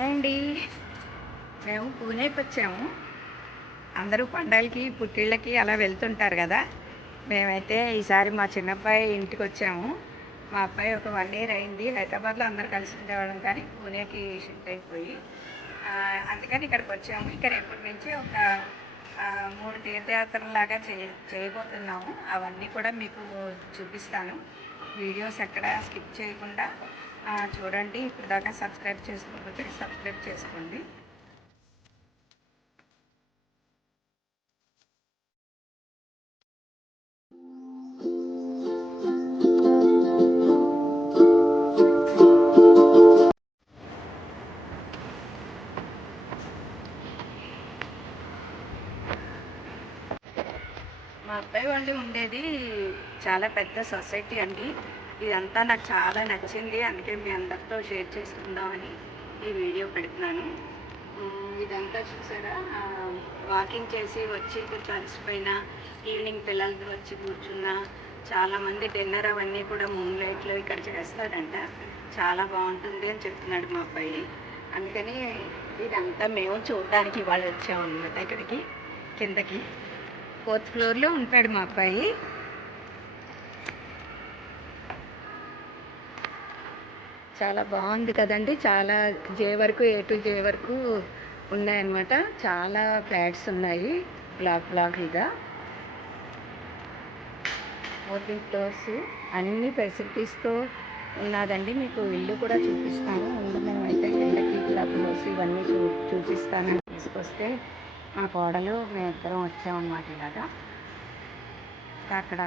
హాయ్ అండి. మేము పూణేకి వచ్చాము. అందరూ పండగలకి పుట్టిళ్ళకి అలా వెళ్తుంటారు కదా. మేమైతే ఈసారి మా చిన్నబ్బాయి ఇంటికి వచ్చాము. మా అబ్బాయి ఒక 1 ఇయర్ అయింది. హైదరాబాద్లో అందరు కలిసి ఉండేవాళ్ళం, కానీ పూణేకి షిఫ్ట్ అయిపోయి అందుకని ఇక్కడికి వచ్చాము. ఇక్కడ రేపటి నుంచి ఒక 3 తీర్థయాత్రలాగా చేయబోతున్నాము. అవన్నీ కూడా మీకు చూపిస్తాను. వీడియోస్ ఎక్కడ స్కిప్ చేయకుండా చూడండి. ఇప్పుడు దాకా సబ్స్క్రైబ్ చేసుకోకపోతే సబ్స్క్రైబ్ చేసుకోండి. మా అబ్బాయి వాళ్ళు ఉండేది చాలా పెద్ద సొసైటీ అండి. ఇదంతా నాకు చాలా నచ్చింది, అందుకే మీ అందరితో షేర్ చేసుకుందామని ఈ వీడియో పెడుతున్నాను. ఇదంతా చూసారా, వాకింగ్ చేసి వచ్చి కొంచెం అలసిపోయిన ఈవినింగ్ పిల్లలతో వచ్చి కూర్చున్నా. చాలామంది డిన్నర్ అవన్నీ కూడా మూన్ లైట్లో ఇక్కడ చేస్తారంట. చాలా బాగుంటుంది అని చెప్తున్నాడు మా అబ్బాయి. అందుకని ఇదంతా మేము చూడడానికి ఇవాళ వచ్చాము అన్నమాట. ఇక్కడికి కిందకి 4th ఫ్లోర్లో ఉంటాడు మా అబ్బాయి. చాలా బాగుంది కదండి. చాలా జే వరకు, A to J వరకు ఉన్నాయన్నమాట. చాలా ఫ్లాట్స్ ఉన్నాయి బ్లాక్లుగా. 14 ఫ్లోర్స్ అన్ని ఫెసిలిటీస్తో ఉన్నదండి. మీకు ఇల్లు కూడా చూపిస్తాను. ముందు మేమైతే కిందకి క్లబ్ హౌస్ ఇవన్నీ చూపిస్తానని తీసుకొస్తే మా కోడలు మేమిద్దరం వచ్చామన్నమాట. ఇలాగా అక్కడ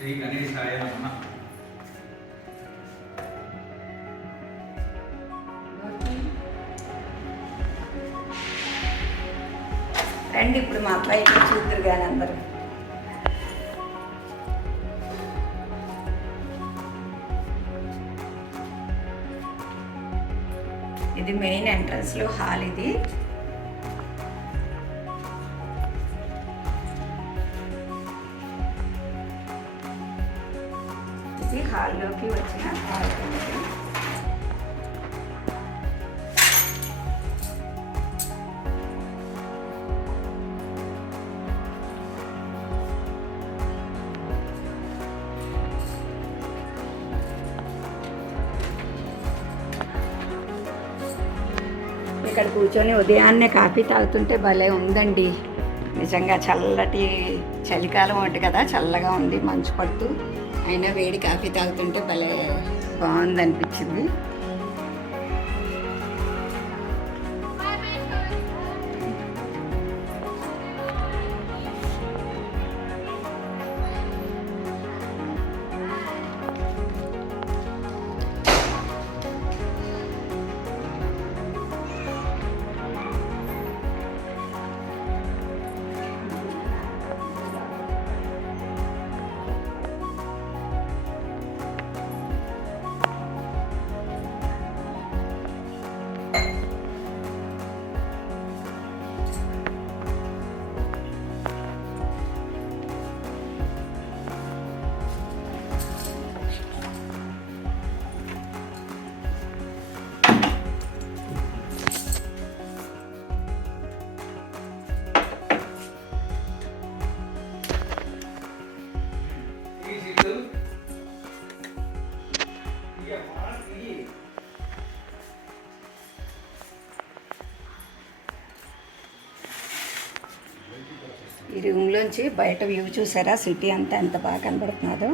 శ్రీ గణేశాయ నమః. రండి ఇప్పుడు మా అబ్బాయి చూద్దరు కానీ అందరూ. ఇది మెయిన్ ఎంట్రన్స్లో హాల్. ఇది హాల్లోకి వచ్చిన హాల్. ఇక్కడ కూర్చొని ఉదయాన్నే కాఫీ తాగుతుంటే భలే ఉందండి. నిజంగా చల్లటి చలికాలం ఒకటి కదా, చల్లగా ఉంది మంచు పడుతూ, అయినా వేడి కాఫీ తాగుతుంటే భలే బాగుంది అనిపించింది. ఈ రూమ్లోంచి బయట వ్యూ చూసారా, సిటీ అంతా ఎంత బాగా కనబడుతున్నదో.